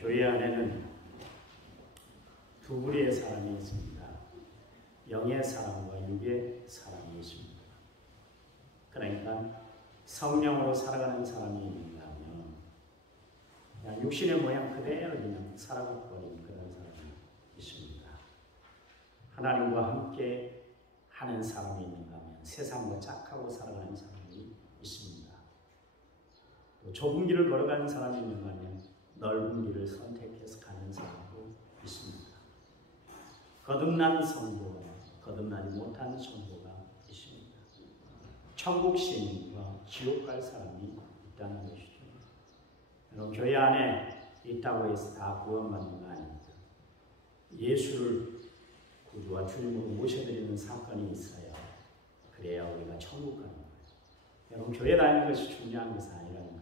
교회 안에는 두 부류의 사람이 있습니다. 영의 사람과 육의 사람이 있습니다. 그러니까 성령으로 살아가는 사람이 있는가 하면 그냥 육신의 모양 그대로 그냥 살아가 버린 그런 사람이 있습니다. 하나님과 함께 하는 사람이 있는가 하면 세상과 짝하고 살아가는 사람이 있습니다. 또 좁은 길을 걸어가는 사람이 있는가 하면 넓은 길을 선택해서 가는 사람도 있습니다. 거듭난 성도와 거듭나지 못한 성도가 있습니다. 천국 시민과 지옥 갈 사람이 있다는 것이죠. 여러분, 교회 안에 있다고 해서 다 구원받는 거 아닙니다. 예수를 구주와 주님으로 모셔드리는 사건이 있어야 그래야 우리가 천국 가는 거예요. 여러분, 교회 다니는 것이 중요한 것이 아니라는 거예요.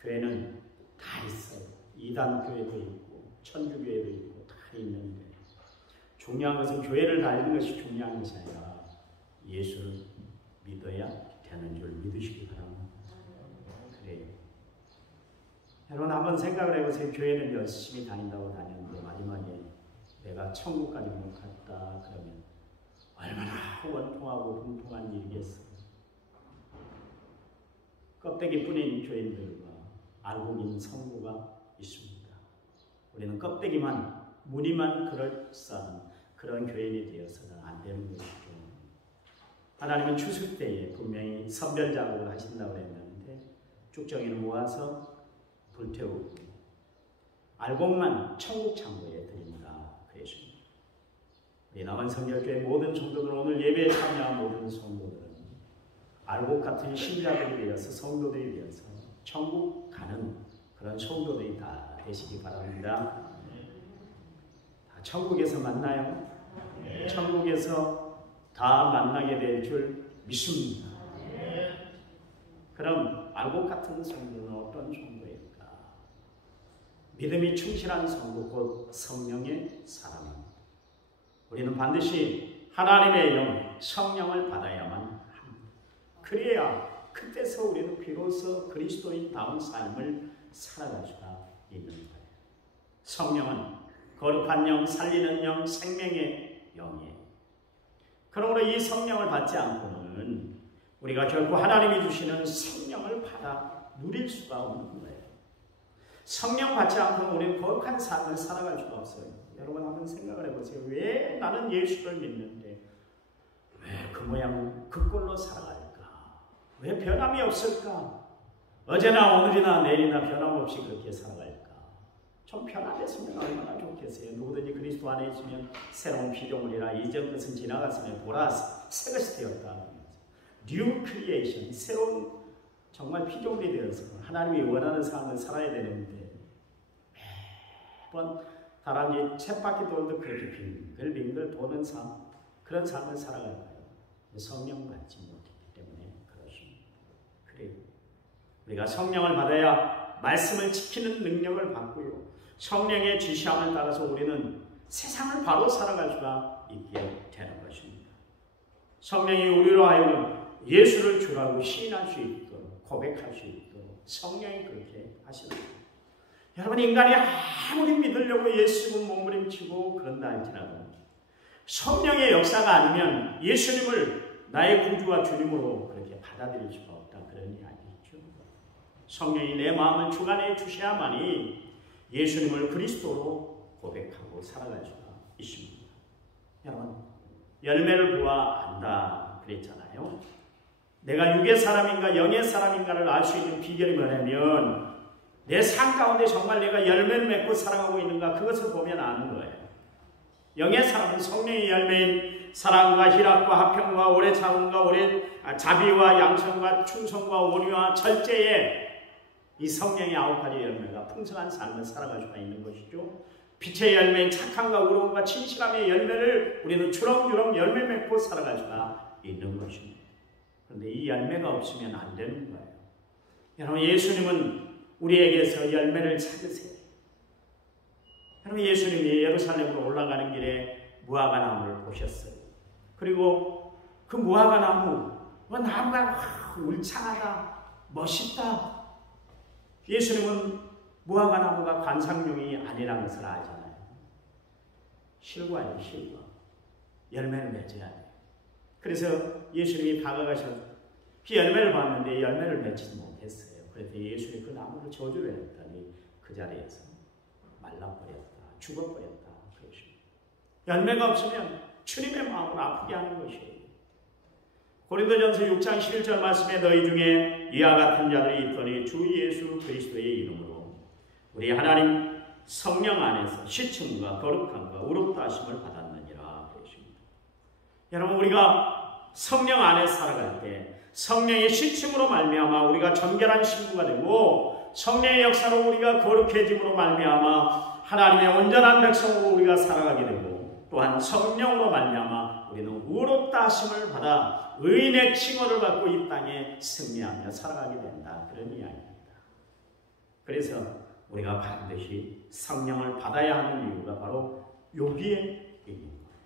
교회는 다 있어요. 이단 교회도 있고 천주교회도 있고 다 있는데 중요한 것은 교회를 다니는 것이 중요한 것이 아니라 예수를 믿어야 되는 줄 믿으시기 바랍니다. 그래요. 여러분, 한번 생각을 해보세요. 교회는 열심히 다닌다고 다녔는데 마지막에 내가 천국까지 못 갔다 그러면 얼마나 원통하고 분통한 일이겠어요. 껍데기 뿐인 교인들과 알고 있는 성도가 있습니다. 우리는 껍데기만, 무늬만 그럴싸한 그런 교인이 되어서는 안 되는 것이죠. 하나님은 추수 때에 분명히 선별 작업을 하신다고 했는데 쭉정이를 모아서 불태우고 알곡만 천국 창고에 드린다 그랬습니다. 우리 남한성결교회 모든 성도들, 오늘 예배에 참여한 모든 성도들은 알곡 같은 신자들이 되어서 성도들이 되어서 천국 가는 그런 성도들이 다 되시기 바랍니다. 다 천국에서 만나요. 천국에서 다 만나게 될 줄 믿습니다. 그럼 알곡 같은 성도는 어떤 성도일까? 믿음이 충실한 성도, 곧 성령의 사람입니다. 우리는 반드시 하나님의 영, 성령을 받아야만 합니다. 그래야 그때서 우리는 비로소 그리스도인다운 삶을 살아갈 수가 있는 거예요. 성령은 거룩한 영, 살리는 영, 생명의 영이에요. 그러므로 이 성령을 받지 않고는 우리가 결코 하나님이 주시는 생명을 받아 누릴 수가 없는 거예요. 성령 받지 않고는 우리는 거룩한 삶을 살아갈 수가 없어요. 여러분 한번 생각을 해보세요. 왜 나는 예수를 믿는데 왜 그 모양 그 꼴로 살아갈까? 왜 변함이 없을까? 어제나 오늘이나 내일이나 변함없이 그렇게 살아갈까? 좀 변화됐으면 얼마나 좋겠어요. 누구든지 그리스도 안에 있으면 새로운 피조물이라 이전 것은 지나갔으면 보라 새 것이 되었다. New creation, 새로운 정말 피조물이 되어서 하나님이 원하는 삶을 살아야 되는데 매번 다람쥐 쳇바퀴 돌듯 그렇게 빙글빙글 도는 삶, 그런 삶을 살아갈까요? 성령 받지 못했기 때문에 그렇습니다. 그래요. 우리가 성령을 받아야 말씀을 지키는 능력을 받고요. 성령의 지시함을 따라서 우리는 세상을 바로 살아갈 수가 있게 되는 것입니다. 성령이 우리로 하여금 예수를 주라고 시인할 수 있도록, 고백할 수 있도록 성령이 그렇게 하시는 거예요. 여러분, 인간이 아무리 믿으려고 예수를 몸부림치고 그런다 할지라도 성령의 역사가 아니면 예수님을 나의 구주와 주님으로 그렇게 받아들일 수가 없다, 그런 이야기죠. 성령이 내 마음을 주관해 주셔야만이 예수님을 그리스도로 고백하고 살아갈 수가 있습니다. 여러분, 열매를 보아 안다 그랬잖아요. 내가 육의 사람인가 영의 사람인가를 알 수 있는 비결이 뭐냐면 내 삶 가운데 정말 내가 열매를 맺고 살아가고 있는가, 그것을 보면 아는 거예요. 영의 사람은 성령의 열매인 사랑과 희락과 화평과 오래 참음과 자비와 양선과 충성과 온유와 절제에 이 성령의 9가지 열매가 풍성한 삶을 살아갈 수가 있는 것이죠. 빛의 열매인 착함과 의로움과 진실함의 열매를 우리는 주렁주렁 열매 맺고 살아갈 수가 있는 것입니다. 그런데 이 열매가 없으면 안 되는 거예요. 여러분, 예수님은 우리에게서 열매를 찾으세요. 여러분, 예수님이 예루살렘으로 올라가는 길에 무화과 나무를 보셨어요. 그리고 그 무화과 나무, 나무가 울창하다, 멋있다. 예수님은 무화과 나무가 관상용이 아니라는 것을 알잖아요. 실과예요, 실과. 열매를 맺어야 돼요. 그래서 예수님이 다가가셔서 그 열매를 봤는데 열매를 맺지 못했어요. 그랬더니 예수님이 그 나무를 저주를 했더니 그 자리에서 말라버렸다, 죽어버렸다. 그러십니다. 열매가 없으면 주님의 마음을 아프게 하는 것이에요. 고린도전서 6장 11절 말씀에 너희 중에 이와 같은 자들이 있더니 주 예수 그리스도의 이름으로 우리 하나님 성령 안에서 시침과 거룩함과 의롭다 하심을 받았느니라. 그러십니다. 여러분, 우리가 성령 안에 살아갈 때 성령의 시침으로 말미암아 우리가 정결한 신부가 되고 성령의 역사로 우리가 거룩해짐으로 말미암아 하나님의 온전한 백성으로 우리가 살아가게 되고 또한 성령으로 말미암아 우리는 의롭다 하심을 받아 의인의 칭호를 받고 이 땅에 승리하며 살아가게 된다. 그런 이야기입니다. 그래서 우리가 반드시 성령을 받아야 하는 이유가 바로 여기에 있는 거예요.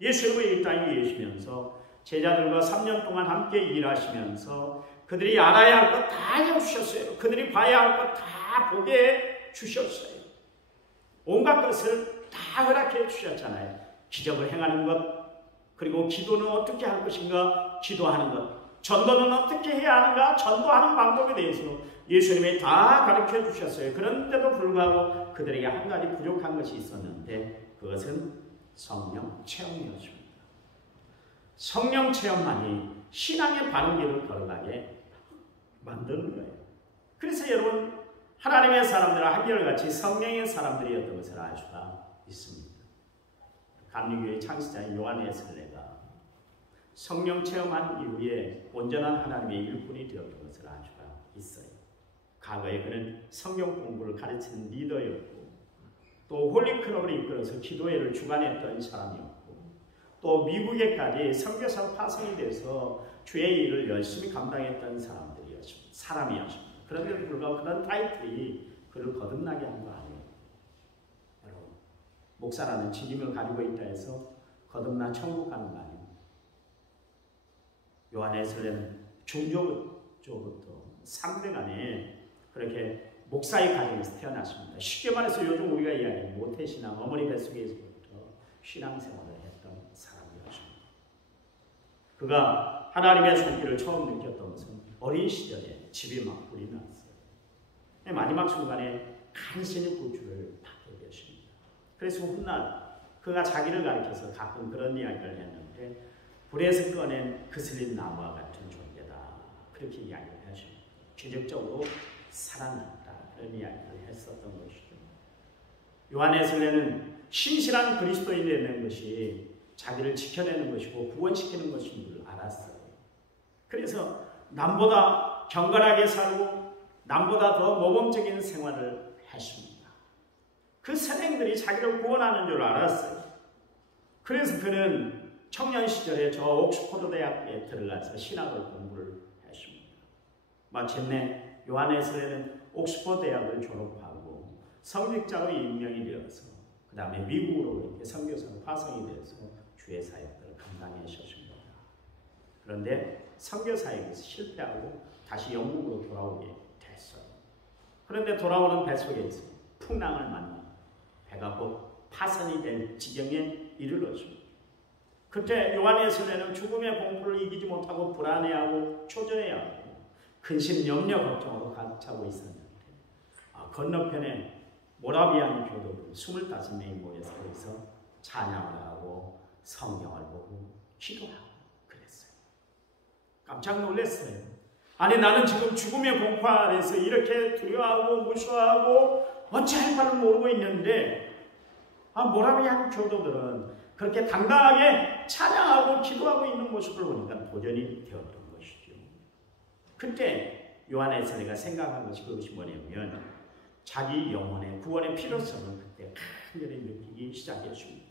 예수님이 이 땅에 계시면서 제자들과 3년 동안 함께 일하시면서 그들이 알아야 할 것 다 알려주셨어요. 그들이 봐야 할 것 다 보게 주셨어요. 온갖 것을 다 허락해 주셨잖아요. 기적을 행하는 것, 그리고 기도는 어떻게 할 것인가, 기도하는 것, 전도는 어떻게 해야 하는가, 전도하는 방법에 대해서 예수님이 다 가르쳐 주셨어요. 그런데도 불구하고 그들에게 한 가지 부족한 것이 있었는데 그것은 성령 체험이었습니다. 성령 체험만이 신앙의 바른 길을 걸어가게 만드는 거예요. 그래서 여러분, 하나님의 사람들은 한결같이 성령의 사람들이었던 것을 알 수가 있습니다. 감리교회 창시자인 요한 웨슬레가 성령 체험한 이후에 온전한 하나님의 일꾼이 되었던 것을 알 수가 있어요. 과거에 그는 성경 공부를 가르치는 리더였고 또 홀리클럽을 이끌어서 기도회를 주관했던 사람이었고 또 미국에까지 선교사 파송이 돼서 주의 일을 열심히 감당했던 사람이었습니다. 그런데도 불구하고 그런 타이틀이 그를 거듭나게 한 거 아니에요. 여러분, 목사라는 직임을 가지고 있다 해서 거듭나 천국 가는 거 아니에요. 요한 웨슬레는 중조부터 3대간에 그렇게 목사의 가정에서 태어났습니다. 쉽게 말해서 요즘 우리가 이야기하는 모태신앙, 어머니 뱃속에서부터 신앙생활을 했던 사람이었습니다. 그가 하나님의 손길을 처음 느꼈던 것은 어린 시절에 집이 막 불이 났어요. 마지막 순간에 간신히 구주를 받게 되십니다. 그래서 훗날 그가 자기를 가리켜서 가끔 그런 이야기를 했는데 불에서 꺼낸 그슬린 나무와 같은 존재다. 그렇게 이야기를 하십니다. 기적적으로 살아났다. 그런 이야기를 했었던 것이죠. 요한 웨슬레는 신실한 그리스도인이 되는 것이 자기를 지켜내는 것이고 구원시키는 것인 줄 알았어요. 그래서 남보다 경건하게 살고 남보다 더 모범적인 생활을 했습니다. 그 선생들이 자기를 구원하는 줄 알았어요. 그래서 그는 청년 시절에 저 옥스퍼드 대학에 들어가서 신학을 공부를 했습니다. 마침내 요한 웨슬레는 옥스퍼드 대학을 졸업하고 성직자로 임명이 되어서 그 다음에 미국으로 이렇게 선교사로 파송이 되어서 주의 사역들을 감당하셨습니다. 그런데 선교 사역에서 실패하고 다시 영국으로 돌아오게 됐어요. 그런데 돌아오는 배 속에서 풍랑을 만나 배가 곧 파선이 될 지경에 이르렀습니다. 그때 요한 웨슬레는 죽음의 공포를 이기지 못하고 불안해하고 초조해하고 근심, 염려, 걱정으로 가득 차고 있었는데 건너편에 모라비안 교도들 25명이 모여서 거기서 찬양을 하고 성경을 보고 기도하고 그랬어요. 깜짝 놀랐어요. 아니, 나는 지금 죽음의 공포 아래서 이렇게 두려워하고 무서워하고 어찌할 바를 모르고 있는데 모라비안 교도들은 그렇게 당당하게 찬양하고 기도하고 있는 모습을 보니까 도전이 되었던 것이죠. 그때 요한 웨슬레가 생각한 것이 그것이 뭐냐면 자기 영혼의 구원의 필요성을 그때 간절히 느끼기 시작했습니다.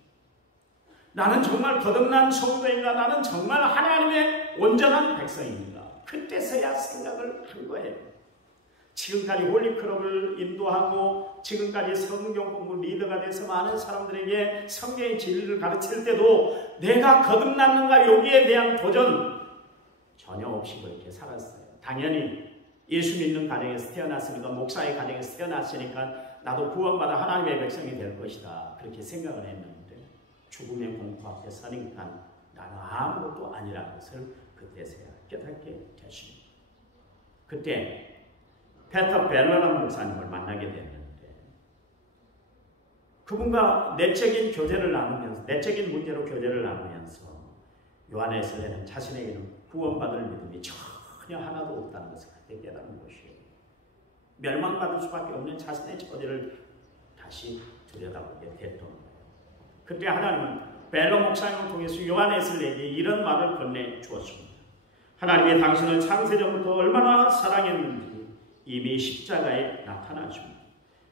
나는 정말 거듭난 성도인가? 나는 정말 하나님의 온전한 백성인가? 그때서야 생각을 한 거예요. 지금까지 홀리클럽을 인도하고 지금까지 성경 공부 리더가 돼서 많은 사람들에게 성경의 진리를 가르칠 때도 내가 거듭났는가 여기에 대한 도전 전혀 없이 그렇게 살았어요. 당연히 예수 믿는 가정에서 태어났으니까, 목사의 가정에서 태어났으니까 나도 구원받아 하나님의 백성이 될 것이다, 그렇게 생각을 했는데 죽음의 공포 앞에 서니까 나는 아무것도 아니라는 것을 그때서야 깨닫게 되십니다. 그때 페터 벨러란 목사님을 만나게 됐는데 그분과 내적인 교제를 나누면서, 내적인 문제로 교제를 나누면서 요한에서는 자신에게는 구원받을 믿음이 전혀 하나도 없다는 것을 그때 깨닫는 것이에요. 멸망받을 수밖에 없는 자신의 처지를 다시 들여다보게 됐던 거예요. 그때 하나님은 벨러 목사님을 통해서 요한에서에게 이런 말을 건네주었습니다. 하나님이 당신을 창세전부터 얼마나 사랑했는지 이미 십자가에 나타나십니다.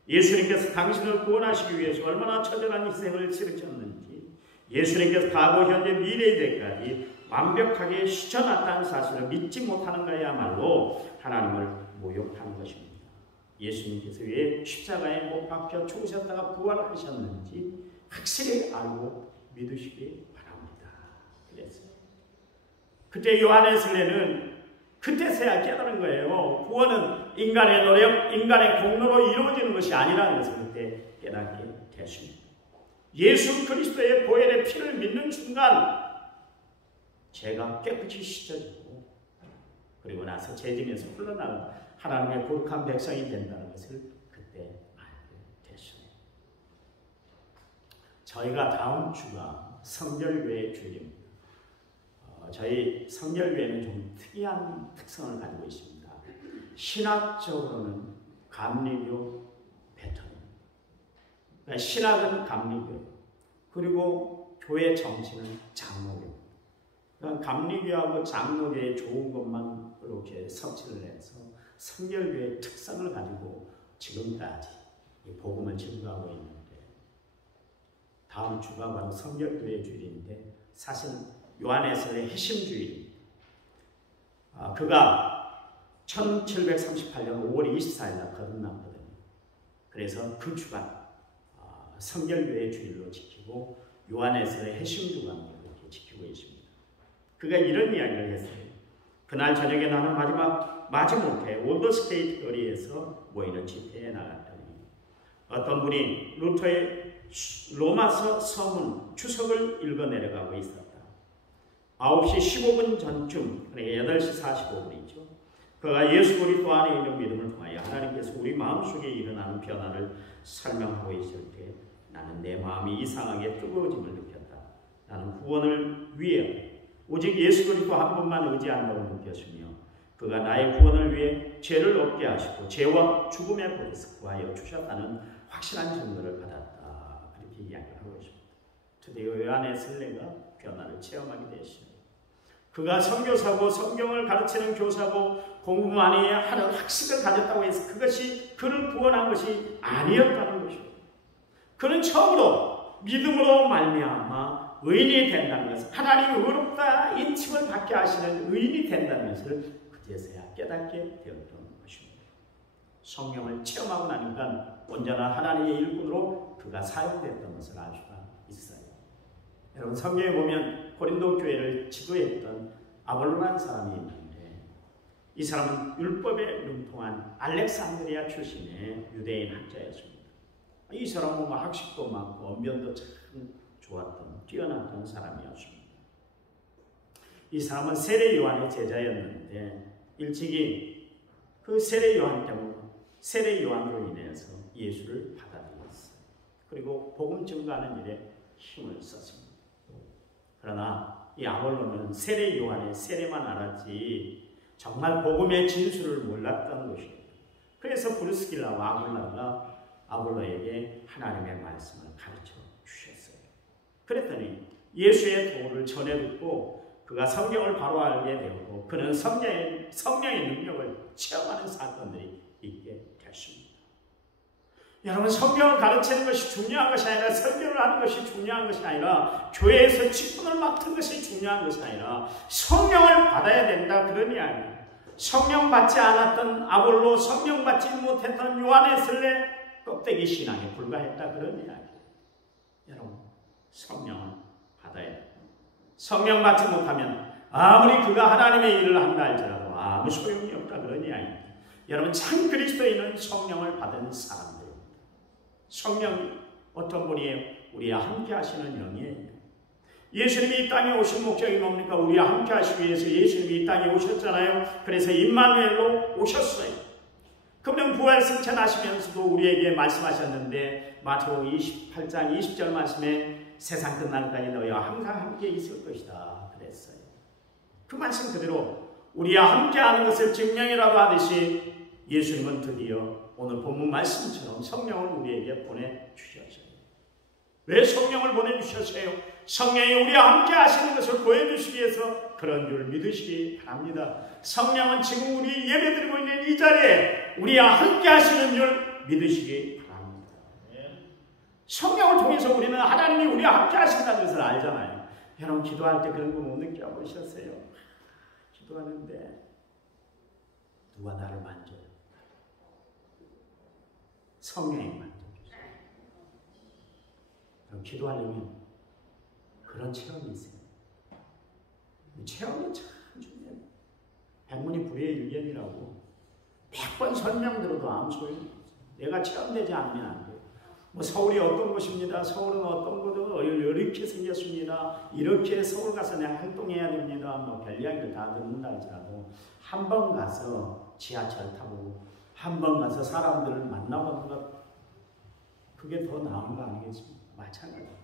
예수님께서 당신을 구원하시기 위해서 얼마나 처절한 희생을 치르셨는지, 예수님께서 과거, 현재, 미래에까지 완벽하게 시켜놨다는 사실을 믿지 못하는가야말로 하나님을 모욕하는 것입니다. 예수님께서 왜 십자가에 못 박혀 죽으셨다가 부활하셨는지 확실히 알고 믿으시기 바랍니다. 그랬어요. 그때 요한에서는 그때서야 깨달은 거예요. 구원은 인간의 노력, 인간의 공로로 이루어지는 것이 아니라는 것을 그때 깨닫게 되었습니다. 예수 그리스도의 보혈의 피를 믿는 순간 죄가 깨끗이 씻어지고, 그리고 나서 죄짐에서 흘러나가 하나님의 거룩한 백성이 된다는 것을 그때 알게 됐습니다. 저희가 다음 주가 성결교회 주일입니다. 저희 성결교회는 좀 특이한 특성을 가지고 있습니다. 신학적으로는 감리교 패턴입니다. 그러니까 신학은 감리교, 그리고 교회 정치는 장로교. 그러니까 감리교하고 장로교의 좋은 것만 이렇게 섭취를 해서 성결교회의 특성을 가지고 지금까지 복음을 증거하고 있는데, 다음 주가 바로 성결교회 주일인데 사실 요한에서의 핵심주일입니다. 그가 1738년 5월 24일 날 거듭났거든요. 그래서 그 주간 성결교회 주일로 지키고 요한에서의 핵심주간으로 이렇게 지키고 있습니다. 그가 이런 이야기를 했어요. 그날 저녁에 나는 마지못해 올더스테이트 거리에서 모이는 집회에 나갔더니 어떤 분이 루터의 로마서 서문 주석을 읽어 내려가고 있었다. 9시 15분 전쯤, 그러니까 8시 45분이죠. 그가 예수 그리스도 안에 있는 믿음을 통하여 하나님께서 우리 마음속에 일어나는 변화를 설명하고 있을 때 나는 내 마음이 이상하게 뜨거워짐을 느꼈다. 나는 구원을 위해 오직 예수 그리스도 한 분만 의지한다고 느꼈으며 그가 나의 구원을 위해 죄를 없게 하시고 죄와 죽음의 벌에서 구하여 주셨다는 확실한 증거를 받았다. 그렇게 이야기를 하고 있습니다. 드디어 요한의 설레가 변화를 체험하게 되었습니다. 그가 선교사고 성경을 가르치는 교사고 공부 많이 하는 학식을 가졌다고 해서 그것이 그를 구원한 것이 아니었다는 것입니다. 그는 처음으로 믿음으로 말미암아 의인이 된다는 것을, 하나님이 의롭다 인칭을 받게 하시는 의인이 된다는 것을 그제서야 깨닫게 되었던 것입니다. 성령을 체험하고 나니까 온전한 하나님의 일꾼으로 그가 사용됐던 것을 알 수가 있어요. 여러분, 성경에 보면 고린도 교회를 지도했던 아볼로라는 사람이 있는데 이 사람은 율법에 능통한 알렉산드리아 출신의 유대인 학자였습니다. 이 사람은 학식도 많고 언변도 참 좋았던, 뛰어났던 사람이었습니다. 이 사람은 세례 요한의 제자였는데 일찍이 그 세례 요한으로 인해서 예수를 받아들였어요. 그리고 복음 증거하는 일에 힘을 썼습니다. 그러나 이 아볼로는 세례 요한의 세례만 알았지 정말 복음의 진술을 몰랐던 것이에요. 그래서 브루스길라와 아굴라가 아볼로에게 하나님의 말씀을 가르쳐 주셨어요. 그랬더니 예수의 도를 전해 듣고 그가 성경을 바로 알게 되었고 그는 성령의 능력을 체험하는 사건들이 있게 됐습니다. 여러분, 성경을 가르치는 것이 중요한 것이 아니라, 설교를 하는 것이 중요한 것이 아니라, 교회에서 직분을 맡은 것이 중요한 것이 아니라 성령을 받아야 된다, 그런 이야기예요. 성령 받지 않았던 아볼로, 성령 받지 못했던 요한의 설레 껍데기 신앙에 불과했다, 그런 이야기예요. 여러분, 성령을 받아야 돼요. 성령 받지 못하면 아무리 그가 하나님의 일을 한다 할지라도 아무 소용이 없다, 그런 이야기입니다. 여러분, 참 그리스도인은 성령을 받은 사람들입니다. 성령이 어떤 분이에요? 우리와 함께 하시는 영이에요. 예수님이 이 땅에 오신 목적이 뭡니까? 우리와 함께 하시기 위해서 예수님이 이 땅에 오셨잖아요. 그래서 임마누엘로 오셨어요. 그분은 부활 승천하시면서도 우리에게 말씀하셨는데, 마태복음 28장 20절 말씀에 세상 끝날까지 너희와 항상 함께 있을 것이다 그랬어요. 그 말씀 그대로 우리와 함께하는 것을 증명이라도 하듯이 예수님은 드디어 오늘 본문 말씀처럼 성령을 우리에게 보내주셨어요. 왜 성령을 보내주셨어요? 성령이 우리와 함께 하시는 것을 보여주시기 위해서 그런 줄 믿으시기 바랍니다. 성령은 지금 우리 예배드리고 있는 이 자리에 우리와 함께 하시는 줄 믿으시기 바랍니다. 성령을 통해서 우리는 하나님이 우리와 함께 하신다는 것을 알잖아요. 여러분, 기도할 때 그런 거 못 느껴보셨어요? 기도하는데 누가 나를 만져요? 성령이 만져주세요. 그럼 기도하려면 그런 체험이 있어요. 체험이 참 중요해요. 백문이 불여일견이라고 100번 설명 들어도 아무 소용이 없어요. 내가 체험되지 않으면 안 돼요. 뭐 서울이 어떤 곳입니다. 서울은 어떤 곳은 이렇게 생겼습니다. 이렇게 서울 가서 내가 활동해야 됩니다. 뭐 별 이야기를 다 듣는다 할지라도 한 번 가서 지하철 타고 한 번 가서 사람들을 만나보는 것, 그게 더 나은 거 아니겠습니까? 마찬가지입니다.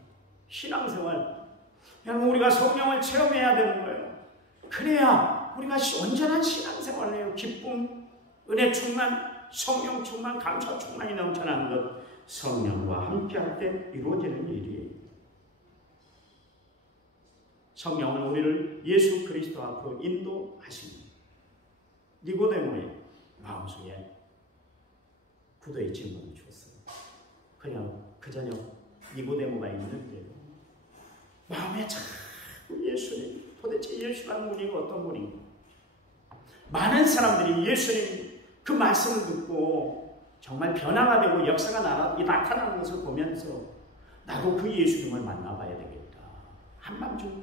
신앙생활, 여러분, 우리가 성령을 체험해야 되는 거예요. 그래야 우리가 온전한 신앙생활을 해요. 기쁨, 은혜 충만, 성령 충만, 감사 충만이 넘쳐나는 것, 성령과 함께할 때 이루어지는 일이에요. 성령은 우리를 예수 그리스도 앞으로 인도하십니다. 니고데모의 마음속에 구더의 질문을 주었어요. 그냥 그 저녁 니고데모가 있는데도 마음에 자꾸 예수님, 도대체 예수라는 분이 어떤 분인가? 많은 사람들이 예수님 그 말씀을 듣고 정말 변화가 되고 역사가 나타나는 것을 보면서 나도 그 예수님을 만나봐야 되겠다. 한밤중에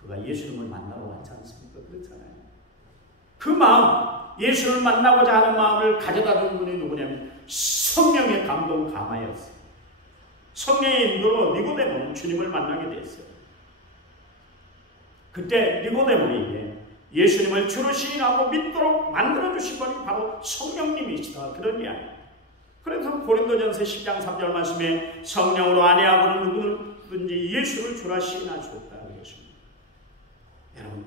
그가 예수님을 만나러 왔지 않습니까? 그렇잖아요. 그 마음, 예수를 만나고자 하는 마음을 가져다 준 분이 누구냐면 성령의 감동 감화였어요. 성령의 인도로 니고데모는 주님을 만나게 됐어요. 그때 니고데모에게 예수님을 주로 시인하고 믿도록 만들어주신 분이 바로 성령님이시다. 그런 이야기. 그래서 고린도전서 10장 3절 말씀에 성령으로 아내하고는 누구든지 예수를 주라 시인할 수 없다. 여러분,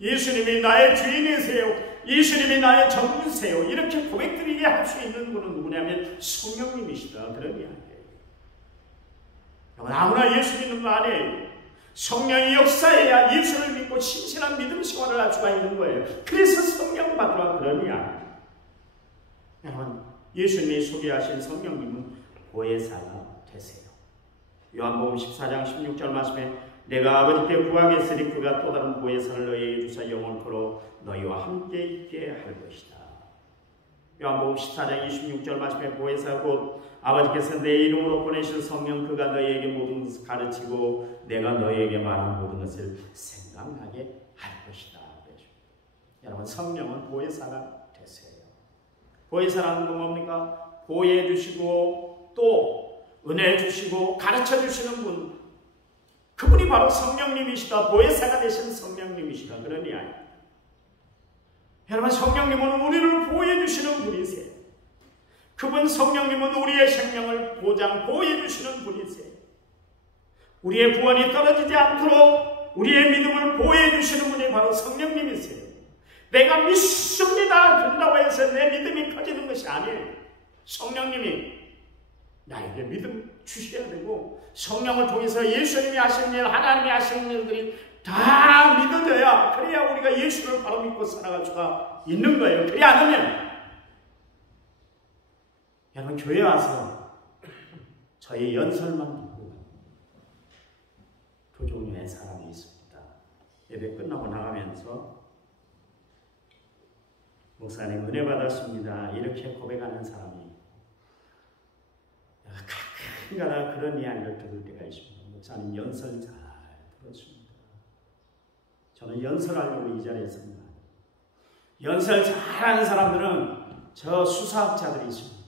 예수님이 나의 주인이세요. 예수님이 나의 전부세요. 이렇게 고백드리게 할 수 있는 분은 누구냐면 성령님이시다. 그런 이야기예요. 아무나 예수 믿는 거 아니에요. 성령이 역사해야 예수를 믿고 신실한 믿음 생활을 할 수가 있는 거예요. 그래서 성령 받으라 그런 이야기. 여러분, 예수님이 소개하신 성령님은 보혜사가 되세요. 요한복음 14장 16절 말씀에 내가 아버지께 구하겠으니 그가 또 다른 보혜사를 너희에게 주사 영원토록 너희와 함께 있게 할 것이다. 요한복음 14장 26절 말씀에 보혜사 곧 아버지께서 내 이름으로 보내신 성령 그가 너희에게 모든 것을 가르치고 내가 너희에게 말한 모든 것을 생각나게 할 것이다. 여러분, 성령은 보혜사가 되세요. 보혜사라는 건 뭡니까? 보호해 주시고 또 은혜 주시고 가르쳐 주시는 분, 그분이 바로 성령님이시다. 보혜사가 되신 성령님이시다. 그런 이야기. 여러분, 성령님은 우리를 보호해 주시는 분이세요. 그분 성령님은 우리의 생명을 보호해 주시는 분이세요. 우리의 구원이 떨어지지 않도록 우리의 믿음을 보호해 주시는 분이 바로 성령님이세요. 내가 믿습니다 그런다고 해서 내 믿음이 커지는 것이 아니에요. 성령님이 나에게 믿음 주셔야 되고, 성령을 통해서 예수님이 하시는 일, 하나님이 하시는 일들이 다 믿어져야, 그래야 우리가 예수를 바로 믿고 살아갈 수가 있는 거예요. 그래 않으면, 여러분, 교회 와서 저희 연설만 듣고 두 종류의 사람이 있습니다. 예배 끝나고 나가면서 목사님 은혜 받았습니다 이렇게 고백하는 사람이 가끔가다 그런 이야기를 들을 때가 있습니다. 목사님 연설 잘 들었습니다. 저는 연설하려고 이 자리에 있습니다. 연설 잘하는 사람들은 저 수사학자들이 있습니다.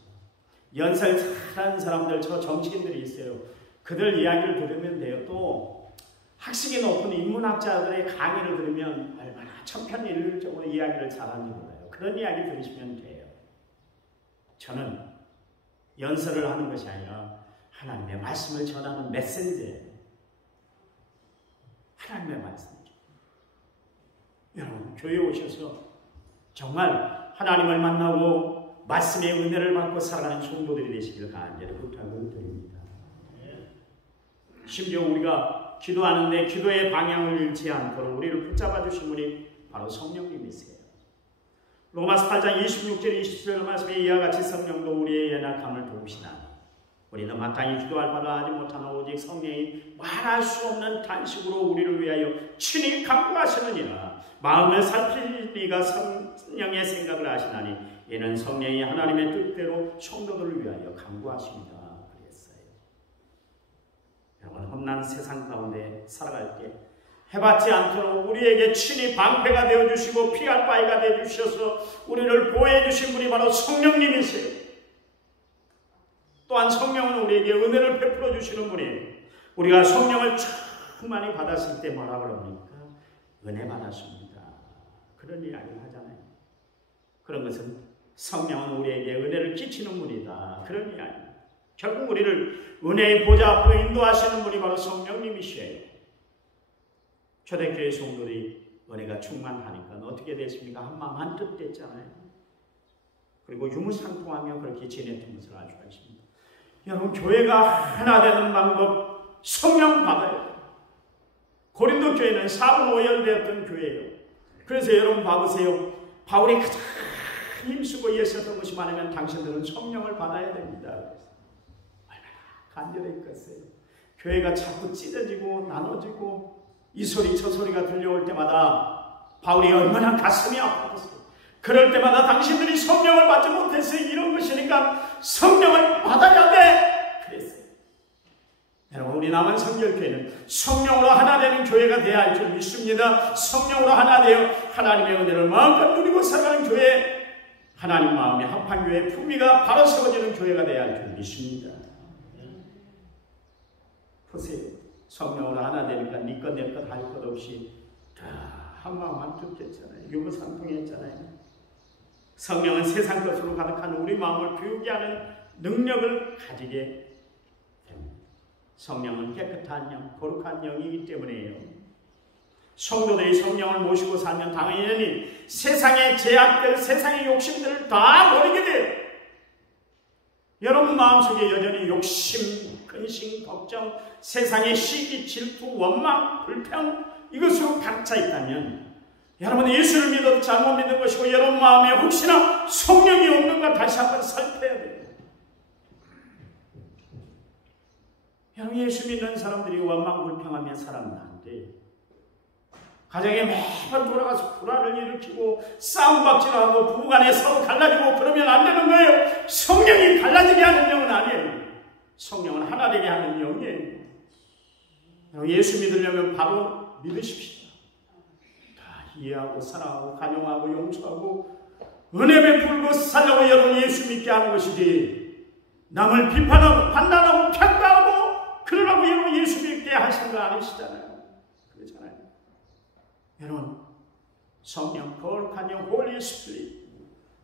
연설 잘하는 사람들, 저 정치인들이 있어요. 그들 이야기를 들으면 돼요. 또 학식이 높은 인문학자들의 강의를 들으면 얼마나 천편일률적으로 이야기를 잘하는지 몰라요. 그런 이야기 들으시면 돼요. 저는 연설을 하는 것이 아니라 하나님의 말씀을 전하는 메신저예요. 하나님의 말씀이죠. 여러분, 교회에 오셔서 정말 하나님을 만나고 말씀의 은혜를 받고 살아가는 성도들이 되시기를 간절히 부탁을 드립니다. 심지어 우리가 기도하는데 기도의 방향을 잃지 않도록 우리를 붙잡아 주신 분이 바로 성령님이세요. 로마서 8장 26절 27절 말씀에 이와 같이 성령도 우리의 연약함을 도우시나니 우리는 마땅히 기도할 바가 하지 못하나 오직 성령이 말할 수 없는 탄식으로 우리를 위하여 친히 간구하시느니라. 마음을 살피니가 성령의 생각을 하시나니 이는 성령이 하나님의 뜻대로 성도들을 위하여 간구하십니다. 그랬어요. 여러분, 험난 세상 가운데 살아갈 때 해받지 않도록 우리에게 친히 방패가 되어주시고 피할 바위가 되어주셔서 우리를 보호해주신 분이 바로 성령님이세요. 또한 성령은 우리에게 은혜를 베풀어 주시는 분이에요. 우리가 성령을 충만히 받았을 때 뭐라 그럽니까? 은혜 받았습니다. 그런 이야기를 하잖아요. 그런 것은 성령은 우리에게 은혜를 끼치는 분이다. 그런 이야기입니다. 결국 우리를 은혜의 보좌 앞으로 인도하시는 분이 바로 성령님이시에요. 초대교회 성도들이 은혜가 충만하니까 어떻게 됐습니까? 한마음 한뜻 됐잖아요. 그리고 유무상통하며 그렇게 지냈던 것을 알 수가 있습니다. 여러분, 교회가 하나 되는 방법, 성령 받아야 돼요. 고린도 교회는 4분 5열 교회예요. 그래서 여러분 봐보세요. 바울이 가장 힘쓰고 애썼던 것이 많으면 당신들은 성령을 받아야 됩니다. 얼마나 간절했겠어요. 교회가 자꾸 찢어지고 나눠지고 이 소리 저 소리가 들려올 때마다 바울이 얼마나 가슴이 아팠겠어요. 그럴 때마다 당신들이 성령을 받지 못해서 이런 것이니까 성령을 받아야 돼! 그랬어요. 여러분, 우리 남한 성결교회는 성령으로 하나 되는 교회가 되어야 할 줄 믿습니다. 성령으로 하나 되어 하나님의 은혜를 마음껏 누리고 살아가는 교회, 하나님 마음에 합한 교회, 품위가 바로 세워지는 교회가 되어야 할 줄 믿습니다. 보세요. 성령으로 하나 되니까 네 것 내 것 할 것 없이 다 한마음 한뜻 됐잖아요. 유무상통했잖아요. 성령은 세상 것으로 가득한 우리 마음을 비우게 하는 능력을 가지게 됩니다. 성령은 깨끗한 영, 거룩한 영이기 때문에요. 성도들이 성령을 모시고 살면 당연히 세상의 제약들, 세상의 욕심들을 다 버리게 돼요. 여러분 마음속에 여전히 욕심, 근심, 걱정, 세상의 시기, 질투, 원망, 불평 이것으로 가득 차 있다면 여러분 예수를 믿어도 잘못 믿는 것이고 여러분 마음에 혹시나 성령이 없는가 다시 한번 살펴야 돼요. 여러분 예수 믿는 사람들이 원망 불평하며 살아가면 안 돼요. 가정에 매번 돌아가서 불화를 일으키고 싸움박질하고 부부간에 서로 갈라지고 그러면 안 되는 거예요. 성령이 갈라지게 하는 영은 아니에요. 성령은 하나 되게 하는 영이에요. 예수 믿으려면 바로 믿으십시오. 이해하고 사랑하고 간용하고 용서하고 은혜 베풀고 살려고 여러분 예수 믿게 하는 것이지 남을 비판하고 판단하고 평가하고 그러라고 여러분 예수 믿게 하신 거 아니시잖아요. 그렇잖아요. 여러분 성령 거룩한 영 홀리 스피릿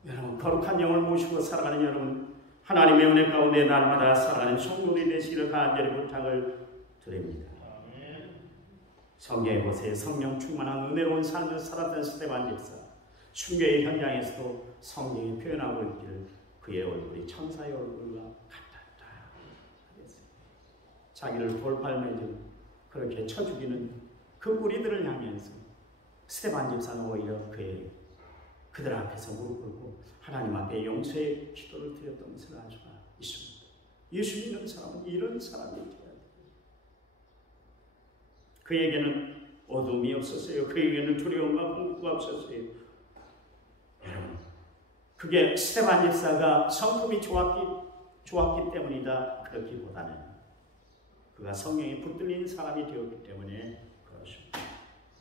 여러분 거룩한 영을 모시고 살아가는 여러분 하나님의 은혜 가운데 날마다 살아가는 성도들이 되시기를 간절히 부탁을 드립니다. 성경에 보세요. 성령 충만한 은혜로운 삶을 살았던 스데반 집사. 순교의 현장에서도 성령이 표현하고 있기를 그의 얼굴이 천사의 얼굴과 같았다. 그랬어요. 자기를 돌팔매지고 그렇게 쳐 죽이는 그 무리들을 향해서 스데반 집사는 오히려 그들 앞에서 무릎 꿇고 하나님 앞에 용서의 기도를 드렸던 것을 알 수가 있습니다. 예수 믿는 사람은 이런 사람이 돼요. 그에게는 어둠이 없었어요. 그에게는 두려움과 공포가 없었어요. 여러분, 그게 스데반 집사가 성품이 좋았기 때문이다. 그렇기보다는 그가 성령에 붙들린 사람이 되었기 때문에 그렇습니다.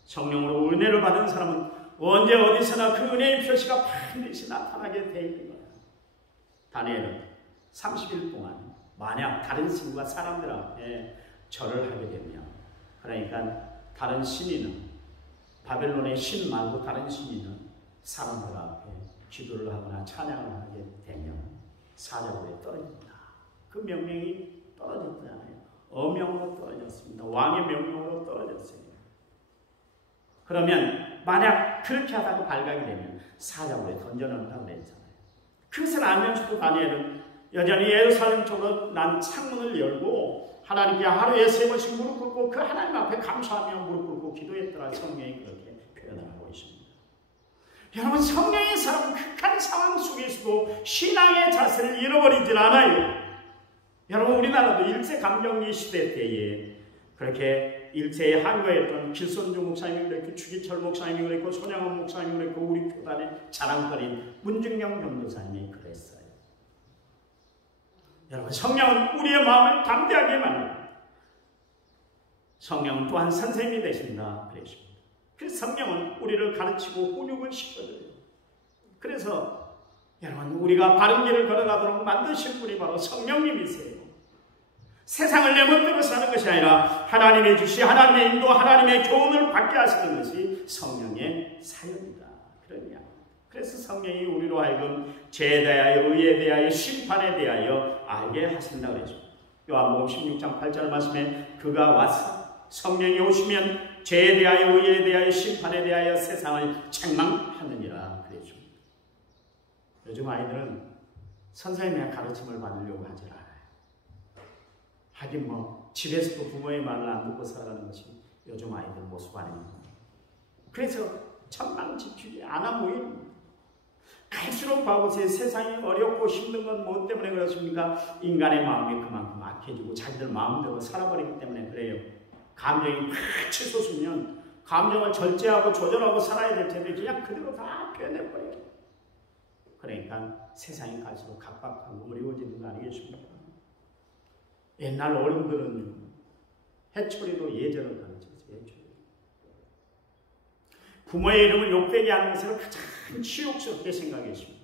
성령으로 은혜를 받은 사람은 언제 어디서나 그 은혜의 표시가 반드시 나타나게 돼 있는 거야. 다니엘은 30일 동안 만약 다른 신과 사람들 앞에 절을 하게 되면, 그러니까 다른 신이는, 바벨론의 신 말고 다른 신이는 사람들 앞에 기도를 하거나 찬양을 하게 되면 사자굴에 떨어집니다. 그 명령이 떨어졌잖아요. 어명으로 떨어졌습니다. 왕의 명령으로 떨어졌어요. 그러면 만약 그렇게 하다가 발각이 되면 사자굴에 던져놓는다고 그랬잖아요. 그것을 알면서도 다니엘은 여전히 예루살렘 쪽으로 난 창문을 열고 하나님께 하루에 3번씩 무릎 꿇고 그 하나님 앞에 감사하며 무릎 꿇고 기도했더라. 성경이 그렇게 표현을 하고 있습니다. 여러분, 성령의 사람은 극한 상황 속에서도 신앙의 자세를 잃어버리질 않아요. 여러분, 우리나라도 일제감정기 시대 때에 그렇게 일제에 한거했던 길손주 목사님이 그랬고, 주기철 목사님이 그랬고, 손양원 목사님이 그랬고, 우리 교단의 자랑거리인 문중영 전도사님이 그랬어요. 여러분, 성령은 우리의 마음을 담대하게 만듭니다. 성령은 또한 선생님이 되신다 그랬습니다. 그 성령은 우리를 가르치고 훈육을 시켜줘요. 그래서 여러분, 우리가 바른 길을 걸어가도록 만드신 분이 바로 성령님이세요. 세상을 내 멋대로 사는 것이 아니라 하나님의 주시, 하나님의 인도, 하나님의 교훈을 받게 하시는 것이 성령의 사역이다. 그러냐. 그래서 성령이 우리로 하여금 죄에 대하여, 의에 대하여, 심판에 대하여 알게 하신다고 그랬습니다. 요한복음 16장 8절 말씀에 그가 와서 성령이 오시면 죄에 대하여, 의에 대하여, 심판에 대하여 세상을 책망하느니라 그랬습니다. 요즘 아이들은 선생님의 가르침을 받으려고 하지 않아요. 하긴 집에서도 부모의 말을 안 듣고 살아가는 것이 요즘 아이들 모습 아닙니다. 그래서 천방지축이 아나무인 갈수록 봐보세요. 세상이 어렵고 힘든 건 뭐 때문에 그렇습니까? 인간의 마음이 그만큼 악해지고 자기들 마음대로 살아버리기 때문에 그래요. 감정이 막 치솟으면 감정을 절제하고 조절하고 살아야 될 텐데 그냥 그대로 다 표현해버려요. 그러니까 세상이 갈수록 각박하고 어려워지는 거 아니겠습니까? 옛날 어른들은 해초리도 예절을 가르쳤어요. 해초리. 부모의 이름을 욕되게 하는 것을 가장 치욕스럽게 생각했습니다.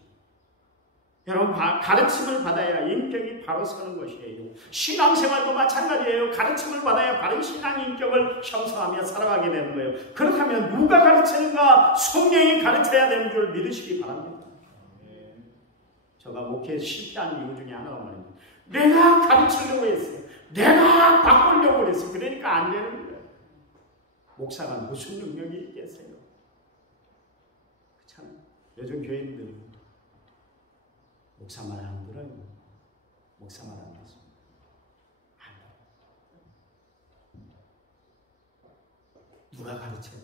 여러분, 가르침을 받아야 인격이 바로 서는 것이에요. 신앙생활도 마찬가지예요. 가르침을 받아야 바른 신앙 인격을 형성하며 살아가게 되는 거예요. 그렇다면 누가 가르치는가? 성령이 가르쳐야 되는 줄 믿으시기 바랍니다. 제가 목회에 실패한 이유 중에 하나가 뭐냐면 내가 가르치려고 했어요. 내가 바꾸려고 했어요. 그러니까 안 되는 거예요. 목사가 무슨 능력이 있겠어요? 그렇잖아요. 요즘 교인들은 목사 말 안 들어요. 목사 말 안 듣습니다. 누가 가르쳐요?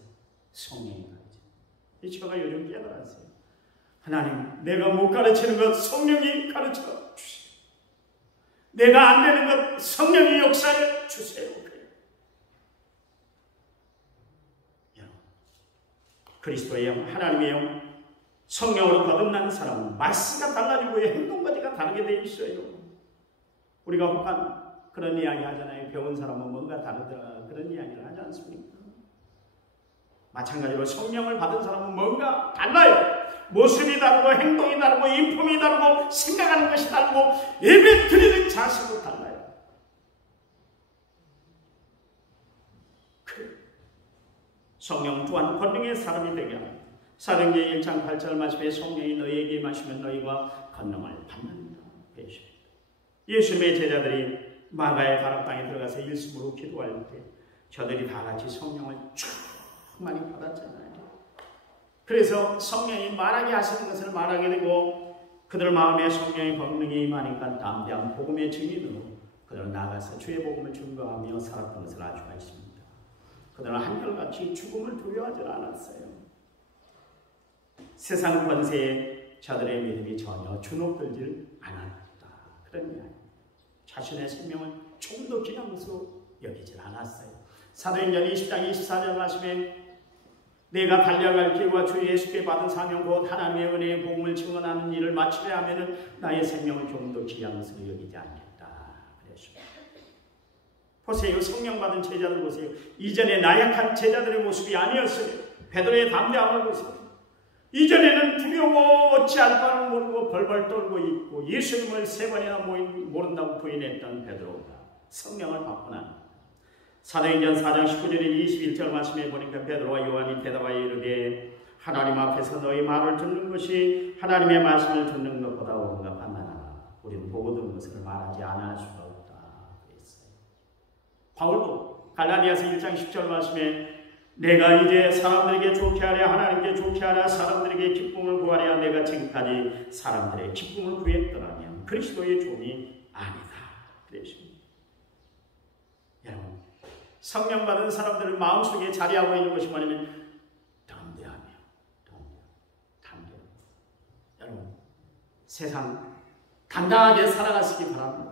성령이 가르쳐요. 이 제가 요즘 깨달았어요. 하나님, 내가 못 가르치는 것 성령이 가르쳐 주세요. 내가 안 되는 것 성령이 역사해 주세요. 여러분, 그리스도의 영, 하나님의 영, 성령으로 거듭난 사람은 말씀가 달라지고 행동까지가 다르게 돼 있어요. 우리가 혹한 그런 이야기 하잖아요. 배운 사람은 뭔가 다르더라. 그런 이야기를 하지 않습니까? 마찬가지로 성령을 받은 사람은 뭔가 달라요. 모습이 다르고 행동이 다르고 인품이 다르고 생각하는 것이 다르고 예배 드리는 자세도 달라요. 성령 또한 권능의 사람이 되게 합니다. 사도행전 1장 8절 말씀에 성령이 너희에게 임하시면 너희가 권능을 받는다. 예수님의 제자들이 마가의 가락방에 들어가서 일심으로 기도할 때 저들이 다 같이 성령을 쭉 많이 받았잖아요. 그래서 성령이 말하게 하시는 것을 말하게 되고 그들 마음에 성령의 권능이 임하니까 담대한 복음의 증인으로 그들은 나가서 주의 복음을 증거하며 살았던 것을 알 수가 있습니다. 그들은 한결같이 죽음을 두려워하지 않았어요. 세상 권세에 저들의 믿음이 전혀 주눅들질 않았다. 그런 이야기. 자신의 생명을 좀 더 귀한 것으로 여기질 않았어요. 사도행전 20장 24절 말씀에 내가 달려갈 길과 주 예수께 받은 사명 곧 하나님의 은혜의 복음을 증언하는 일을 마치려 하면은 나의 생명을 좀 더 귀한 것으로 여기지 않겠다. 그랬습니다. 보세요. 성령 받은 제자들 보세요. 이전에 나약한 제자들의 모습이 아니었어요. 베드로의 담대함을 보세요. 이전에는 두려워 어찌할 바를 모르고 벌벌 떨고 있고 예수님을 3번이나 모른다고 부인했던 베드로가 성령을 받고 난 사도행전 4장 19절에 21절 말씀해 보니까 베드로와 요한이 대답하여 이르되 하나님 앞에서 너희 말을 듣는 것이 하나님의 말씀을 듣는 것보다 옳은가 판단하라. 우리는 보고 들은 것을 말하지 않을 수가 없다. 그랬어요. 바울도 갈라디아서 1장 10절 말씀에 내가 이제 사람들에게 좋게 하랴 하나님께 좋게 하랴 사람들에게 기쁨을 구하랴 내가 지금까지 사람들의 기쁨을 구했더라면 그리스도의 종이 아니다. 그랬습니다. 여러분, 성령 받은 사람들을 마음속에 자리하고 있는 것이 뭐냐면 담대하며. 여러분, 세상 당당하게 살아가시기 바랍니다.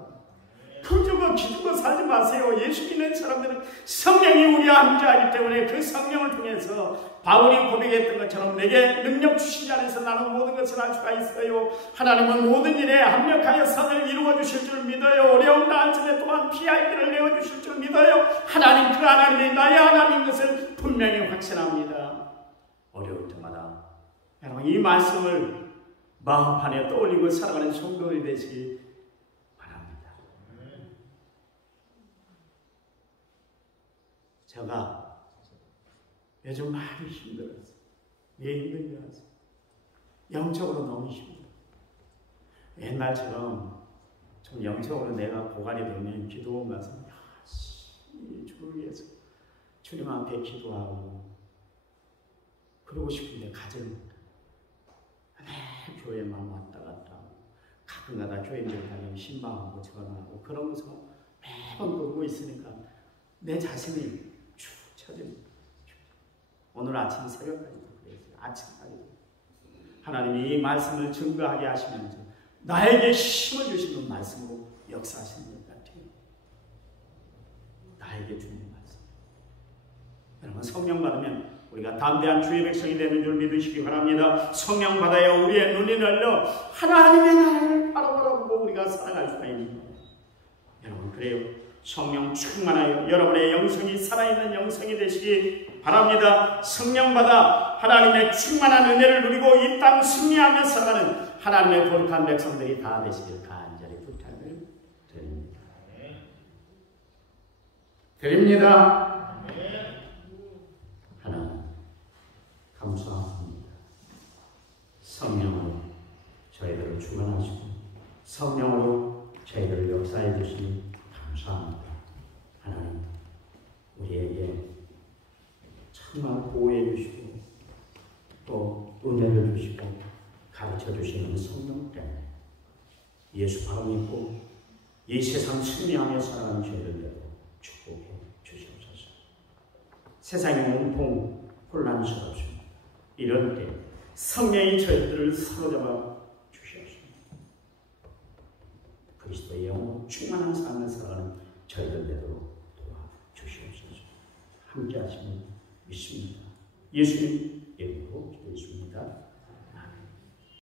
그저거 기죽어 살지 마세요. 예수 믿는 사람들은 성령이 우리와 함께하기 때문에 그 성령을 통해서 바울이 고백했던 것처럼 내게 능력 주시지 않아서 나는 모든 것을 할 수가 있어요. 하나님은 모든 일에 합력하여 선을 이루어 주실 줄 믿어요. 어려운 나한테 또한 피할 길을 내어 주실 줄 믿어요. 하나님 그 하나님이 나의 하나님인 것을 분명히 확신합니다. 어려울 때마다 여러분 이 말씀을 마음판에 떠올리고 살아가는 성도들이 되시기 제가 요즘 많이 힘들었어요. 왜 힘든지 아세요? 영적으로 너무 힘들어요. 옛날처럼 좀 영적으로 내가 고갈이 되면 기도원 가서 주를 위해서 주님 앞에 기도하고 그러고 싶은데 가지를 못해요. 매 교회만 왔다 갔다 하고 가끔가다 교인들 다니면 신방하고 전화하고 그러면서 매번 그러고 있으니까 내 자신이 오늘 아침 새벽까지도 그랬어요. 아침까지도 하나님이 이 말씀을 증거하게 하시면서 나에게 힘을 주시는 말씀으로 역사하시는 것 같아요. 나에게 주는 말씀. 여러분 성령 받으면 우리가 담대한 주의 백성이 되는 줄 믿으시기 바랍니다. 성령 받아야 우리의 눈이 열려 하나님의 나라를 바라보고 우리가 살아갈 수가 있는 거예요. 여러분 그래요. 성령 충만하여 여러분의 영성이 살아있는 영성이 되시기 바랍니다. 성령 받아 하나님의 충만한 은혜를 누리고 이 땅 승리하며 살아가는 하나님의 거룩한 백성들이 다 되시길 간절히 부탁을 드립니다. 하나님 감사합니다. 성령으로 저희들을 충만하시고 성령으로 저희들을 역사해 주시니 감사합니다. 하나님 우리에게 정말 보호해 주시고 또 은혜를 주시고 가르쳐 주시는 성령 때문에 예수 바로 믿고 이 세상 승리하며 살아가는 저희들도 축복해 주시옵소서. 세상이 온통 혼란스럽습니다. 이럴 때 성령이 저희들을 사로잡아 주시옵소서. 그리스도의 영으로 충만한 삶을 살아가는 저희들 되도록 도와주시옵소서. 함께 하시면 믿습니다. 예수님 이름으로 기도했습니다.